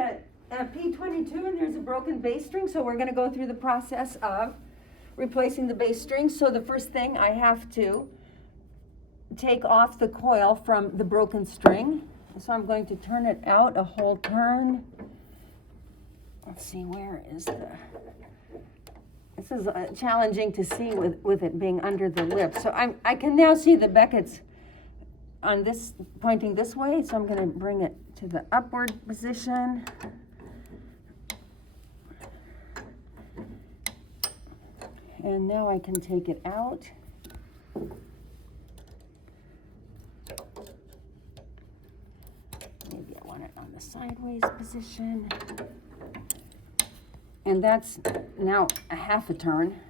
a P22 and there's a broken bass string, so we're going to go through the process of replacing the bass string. So the first thing, I have to take off the coil from the broken string. So I'm going to turn it out a whole turn. Let's see, where is the... This is challenging to see with it being under the lip. So I can now see the beckets on this, pointing this way, so I'm going to bring it to the upward position. And now I can take it out. Maybe I want it on the sideways position. And that's now a half a turn.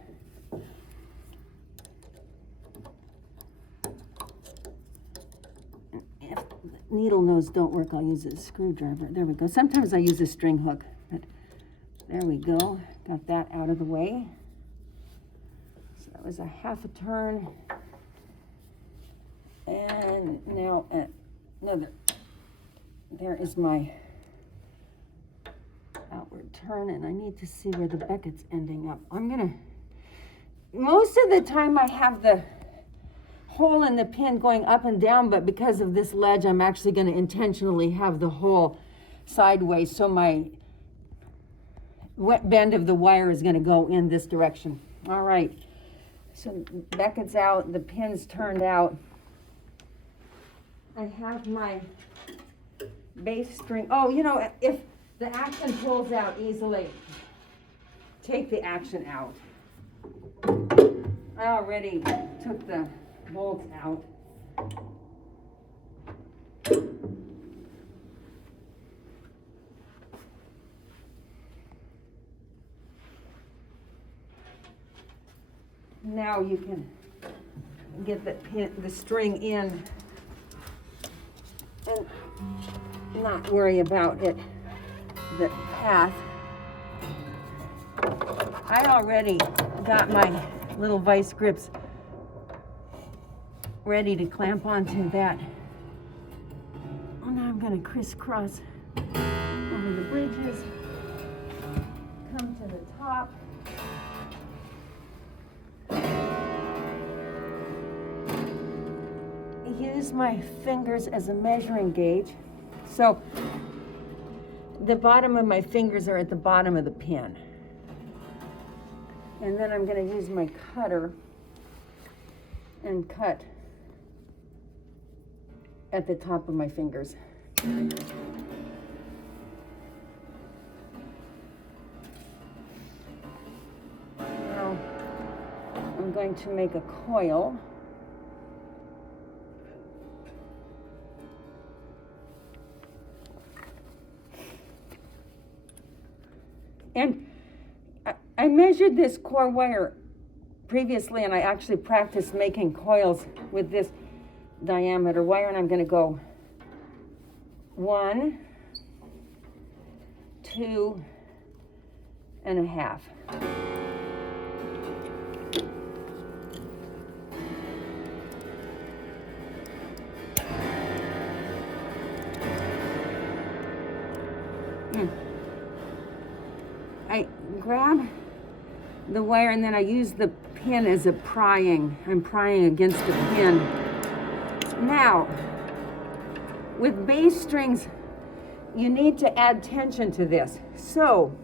If the needle nose don't work, I'll use a screwdriver. There we go. Sometimes I use a string hook, but there we go. Got that out of the way. So that was a half a turn. And now another. There is my outward turn, and I need to see where the becket's ending up. Most of the time I have the hole in the pin going up and down, but because of this ledge, I'm actually going to intentionally have the hole sideways, so my wet bend of the wire is going to go in this direction. All right, so becket's out, the pin's turned out. I have my bass string. Oh, you know, if the action pulls out easily, take the action out. I already took the bolts out. Now you can get the string in and not worry about it. The path. I already got my little vice grips ready to clamp onto that. Oh, now I'm going to crisscross over the bridges, come to the top. Use my fingers as a measuring gauge. So the bottom of my fingers are at the bottom of the pin. And then I'm going to use my cutter and cut at the top of my fingers. Now I'm going to make a coil. And I measured this core wire previously, and I actually practiced making coils with this diameter wire, and I'm going to go 1, 2 and a half. I grab the wire and then I use the pin as a prying. I'm prying against the pin. Now, with bass strings, you need to add tension to this. So,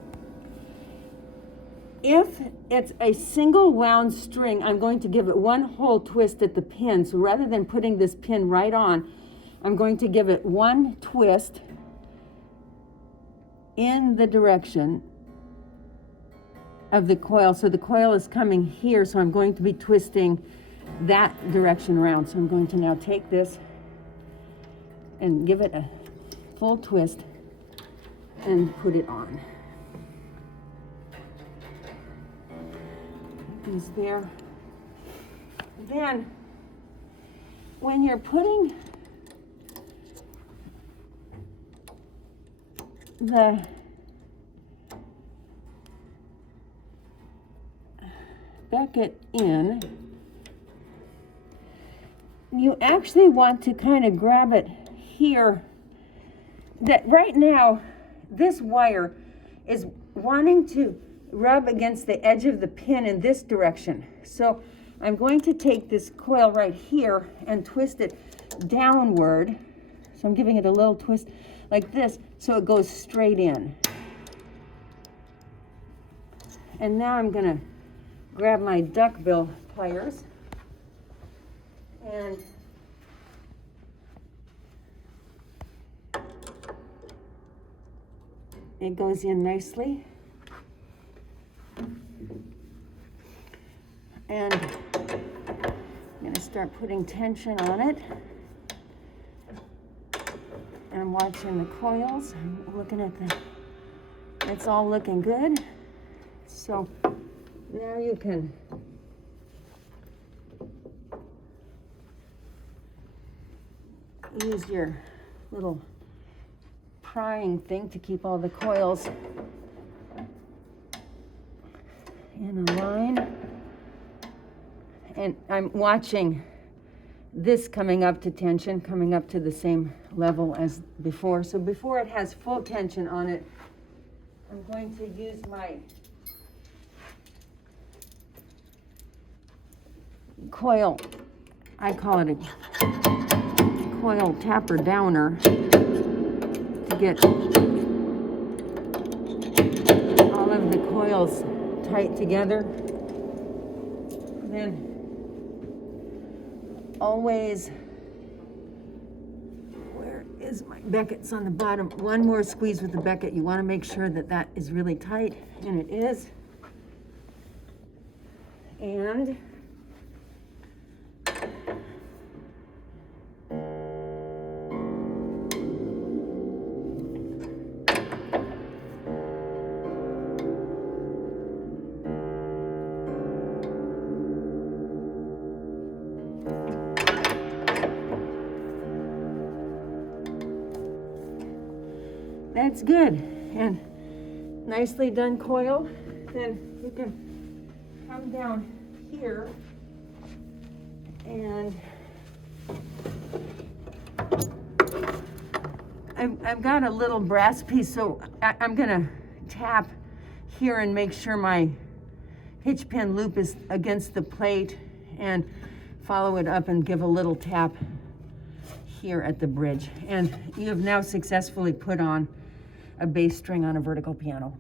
if it's a single wound string, I'm going to give it one whole twist at the pin. So rather than putting this pin right on, I'm going to give it one twist in the direction of the coil. So the coil is coming here, so I'm going to be twisting that direction around. So I'm going to now take this and give it a full twist and put it on. Is there. Then when you're putting the becket in, you actually want to kind of grab it here. That right now this wire is wanting to rub against the edge of the pin in this direction. So I'm going to take this coil right here and twist it downward. So I'm giving it a little twist like this so it goes straight in. And now I'm gonna grab my duckbill pliers and it goes in nicely. And I'm going to start putting tension on it. And I'm watching the coils. I'm looking at it's all looking good. So now you can use your little prying thing to keep all the coils in a line. And I'm watching this coming up to tension, coming up to the same level as before. So before it has full tension on it, I'm going to use my coil, I call it a coil tapper downer, to get all of the coils tight together. Then always, where is my Beckett's on the bottom? One more squeeze with the Beckett. You want to make sure that that is really tight, and it is. And that's good. And nicely done coil. Then you can come down here and I've got a little brass piece, so I'm gonna tap here and make sure my hitch pin loop is against the plate and follow it up and give a little tap here at the bridge. And you have now successfully put on a bass string on a vertical piano.